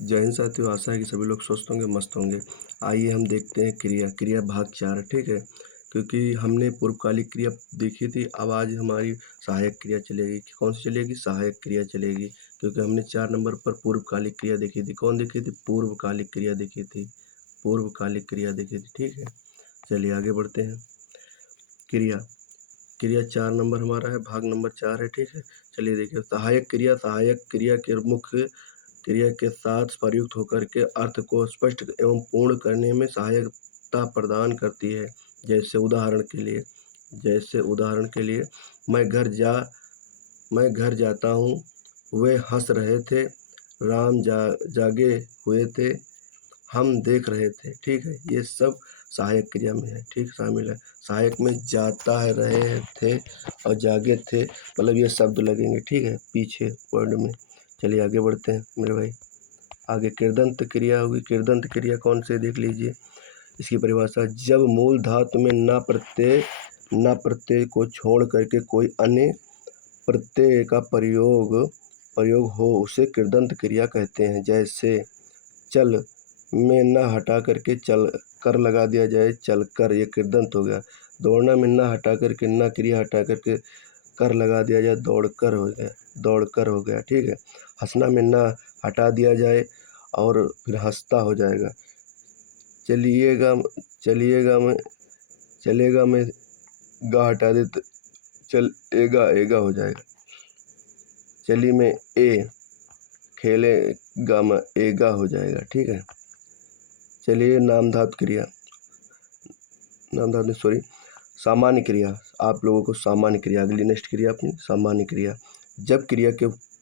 जय हिंद साथियों, आशा है कि सभी लोग स्वस्थ होंगे, मस्त होंगे। आइए हम देखते हैं क्रिया भाग 4, ठीक है। क्योंकि हमने पूर्वकालिक क्रिया देखी थी, अब आज हमारी सहायक क्रिया चलेगी। कौन सी चलेगी? सहायक क्रिया चलेगी। क्योंकि हमने 4 नंबर पर पूर्वकालिक क्रिया देखी थी। कौन देखी थी? पूर्वकालिक क्रिया देखी थी। पूर्वकालिक क्रिया देखी थी, ठीक है। चलिए आगे बढ़ते हैं। क्रिया 4 नंबर हमारा है, भाग नंबर 4 है, ठीक है। चलिए देखिए, सहायक क्रिया के मुख्य क्रिया के साथ प्रयुक्त होकर के अर्थ को स्पष्ट एवं पूर्ण करने में सहायता प्रदान करती है। जैसे उदाहरण के लिए मैं घर जाता हूँ, वे हंस रहे थे, राम जागे हुए थे, हम देख रहे थे, ठीक है। ये सब सहायक क्रिया में है, ठीक, शामिल है। सहायक में जाता है, रहे थे और जागे थे, मतलब ये शब्द लगेंगे, ठीक है, पीछे वर्ड में। चलिए आगे बढ़ते हैं मेरे भाई। आगे कृदंत क्रिया होगी। कृदंत क्रिया कौन से देख लीजिए इसकी परिभाषा। जब मूल धातु में न प्रत्यय को छोड़ करके कोई अन्य प्रत्यय का प्रयोग हो उसे कृदंत क्रिया कहते हैं। जैसे चल में न हटा करके चल कर लगा दिया जाए, चल कर, ये कृदंत हो गया। दौड़ना में न हटा करके न क्रिया हटा करके कर लगा दिया जाए, दौड़ कर हो गया, ठीक है। हंसना में न हटा दिया जाए और फिर हंसता हो जाएगा। चलेगा में गा हटा दे तो एगा हो जाएगा। चली में ए, खेलेगा में एगा हो जाएगा, ठीक है। चलिए सामान्य क्रिया। आप लोगों को सामान्य क्रिया, अगली नेक्स्ट क्रिया अपनी सामान्य क्रिया। जब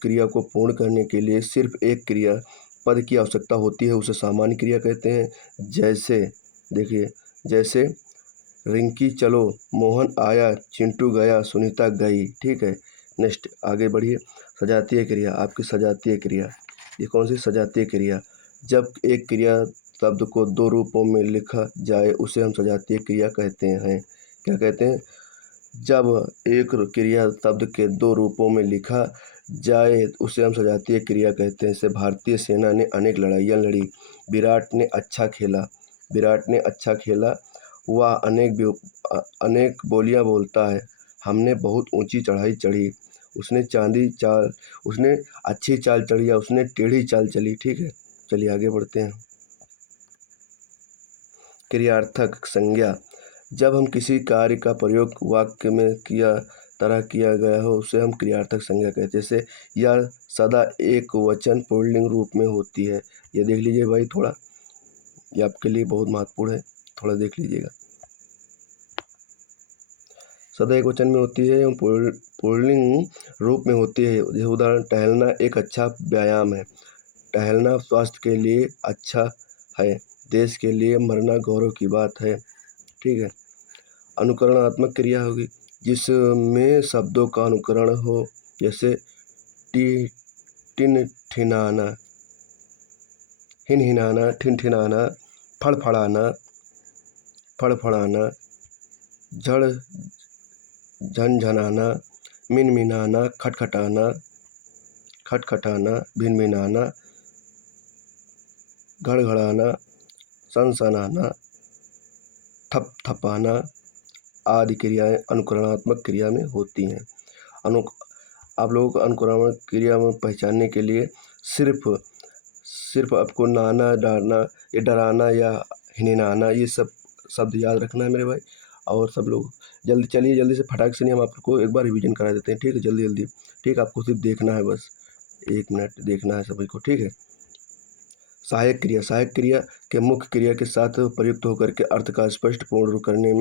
क्रिया को पूर्ण करने के लिए सिर्फ एक क्रिया पद की आवश्यकता होती है उसे सामान्य क्रिया कहते हैं। जैसे रिंकी चलो, मोहन आया, चिंटू गया, सुनीता गई, ठीक है। नेक्स्ट आगे बढ़िए। सजातीय क्रिया, आपकी सजातीय क्रिया, ये कौन सी सजातीय क्रिया? जब एक क्रिया शब्द को 2 रूपों में लिखा जाए उसे हम सजातीय क्रिया कहते हैं। क्या कहते हैं? जब एक क्रिया शब्द के 2 रूपों में लिखा जाए उसे हम सजातीय क्रिया कहते हैं। जैसे भारतीय सेना ने अनेक लड़ाइयाँ लड़ी, विराट ने अच्छा खेला, वह अनेक बोलियाँ बोलता है, हमने बहुत ऊंची चढ़ाई चढ़ी, उसने अच्छी चाल चढ़ी या उसने टेढ़ी चाल चली, ठीक है। चलिए आगे बढ़ते हैं। क्रियार्थक संज्ञा। जब हम किसी कार्य का प्रयोग वाक्य में किया गया हो उसे हम क्रियार्थक संज्ञा कहते हैं। जैसे यह सदा एक वचन पुल्लिंग रूप में होती है। ये देख लीजिए भाई, थोड़ा ये आपके लिए बहुत महत्वपूर्ण है, थोड़ा देख लीजिएगा। सदा एक वचन में होती है एवं पुल्लिंग रूप में होती है। जैसे उदाहरण, टहलना एक अच्छा व्यायाम है, टहलना स्वास्थ्य के लिए अच्छा है, देश के लिए मरना गौरव की बात है, ठीक है। अनुकरणात्मक क्रिया होगी जिसमें शब्दों का अनुकरण हो। जैसे टिन ठिनाना, हिनहिनाना, ठिनठिनाना, फड़फड़ाना, झनझनाना, मिनमिनाना, खटखटाना, भिनभिनाना, घड़घड़ाना, सनसनाना, थपथपाना आदि क्रियाएं अनुकरणात्मक क्रिया में होती हैं। आप लोगों को अनुकरणात्मक क्रिया में पहचानने के लिए सिर्फ आपको नहाना, डराना या हिनहिनाना, ये सब शब्द याद रखना है मेरे भाई। और सब लोग जल्दी से फटाक से नहीं, हम आपको एक बार रिवीजन करा देते हैं, ठीक है। जल्दी, ठीक, आपको सिर्फ देखना है, बस 1 मिनट देखना है सभी को, ठीक है। सहायक क्रिया के मुख्य क्रिया के साथ प्रयुक्त होकर के अर्थ का स्पष्ट पूर्ण करने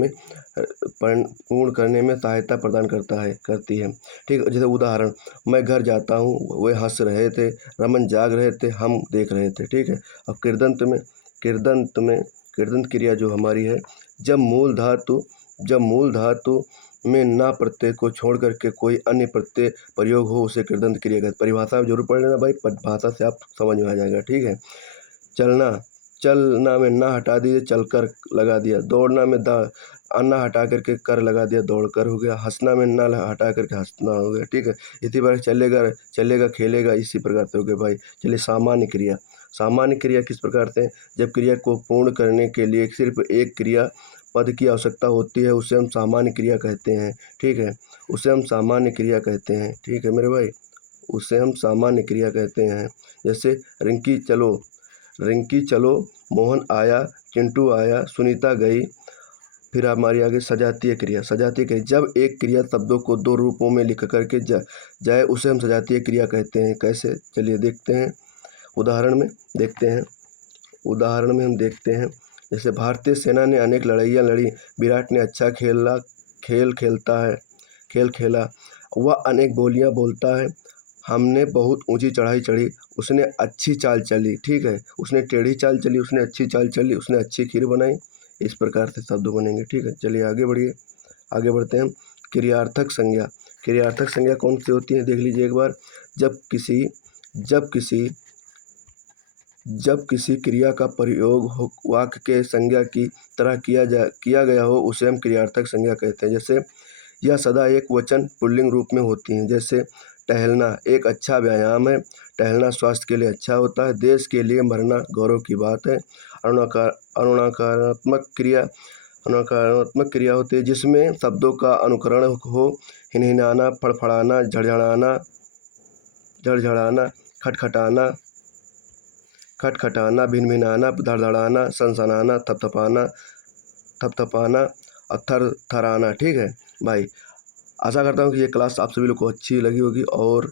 में सहायता प्रदान करती है, ठीक। जैसे उदाहरण, मैं घर जाता हूँ, वे हंस रहे थे, रमन जाग रहे थे, हम देख रहे थे, ठीक है। अब कृदंत क्रिया जो हमारी है, जब मूल धातु में ना प्रत्यय को छोड़ करके कोई अन्य प्रत्यय प्रयोग हो उसे कृदंत क्रिया कहते हैं। परिभाषा जरूर पढ़ लेना भाई, भाषा से आप समझ में आ जाएगा, ठीक है। चलना में ना हटा दिए, चल कर लगा दिया। दौड़ना में अन्ना हटा करके कर लगा दिया, दौड़ कर हो गया। हंसना में ना हटा करके हंसना हो गया, ठीक है। इसी प्रकार चलेगा खेलेगा, इसी प्रकार से हो गया भाई। चलिए सामान्य क्रिया। सामान्य क्रिया किस प्रकार से, जब क्रिया को पूर्ण करने के लिए सिर्फ एक क्रिया पद की आवश्यकता होती है उसे हम सामान्य क्रिया कहते हैं। ठीक है, उसे हम सामान्य क्रिया कहते हैं। ठीक है मेरे भाई, उसे हम सामान्य क्रिया कहते हैं। जैसे रिंकी चलो, मोहन आया, चिंटू आया, सुनीता गई। फिर हमारी आगे सजातीय क्रिया। सजातीय क्रिया, जब एक क्रिया शब्दों को दो रूपों में लिख करके जाए उसे हम सजातीय क्रिया कहते हैं। कैसे, चलिए देखते हैं, उदाहरण में हम देखते हैं। जैसे भारतीय सेना ने अनेक लड़ाइयाँ लड़ी, विराट ने अच्छा खेल खेला, वह अनेक बोलियाँ बोलता है, हमने बहुत ऊंची चढ़ाई चढ़ी, उसने अच्छी चाल चली। ठीक है, उसने टेढ़ी चाल चली, उसने अच्छी चाल चली, उसने अच्छी खीर बनाई। इस प्रकार से शब्द बनेंगे। ठीक है, चलिए आगे बढ़ते हैं। क्रियार्थक संज्ञा कौन सी होती है, देख लीजिए एक बार। जब किसी क्रिया का प्रयोग वाक्य के संज्ञा की तरह किया गया हो उसे हम क्रियार्थक संज्ञा कहते हैं। जैसे यह सदा एक वचन पुल्लिंग रूप में होती हैं। जैसे टहलना एक अच्छा व्यायाम है, टहलना स्वास्थ्य के लिए अच्छा होता है, देश के लिए मरना गौरव की बात है। अनुनकारात्मक क्रिया होती है जिसमें शब्दों का अनुकरण हो, हिनहिनाना, फड़फड़ाना, झड़झड़ाना, खटखटाना, भिनभिनाना, धड़धड़ाना, सनसनाना, थपथपाना और थरथराना। ठीक है भाई, आशा करता हूँ कि ये क्लास आप सभी लोग को अच्छी लगी होगी और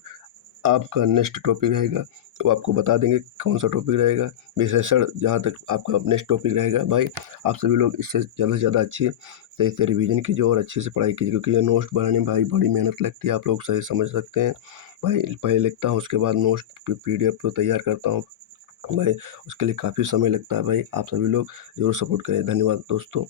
आपका नेक्स्ट टॉपिक रहेगा तो आपको बता देंगे कौन सा टॉपिक रहेगा, विशेषण जहाँ तक आपका नेक्स्ट टॉपिक रहेगा। भाई आप सभी लोग इससे ज़्यादा से ज़्यादा अच्छी से रिवीजन कीजिए और अच्छे से पढ़ाई कीजिए, क्योंकि ये नोट्स बनाने में भाई बड़ी मेहनत लगती है, आप लोग सही समझ सकते हैं। भाई पहले लिखता हूँ, उसके बाद नोट्स PDF को तैयार करता हूँ भाई, उसके लिए काफ़ी समय लगता है। भाई आप सभी लोग ज़रूर सपोर्ट करें। धन्यवाद दोस्तों।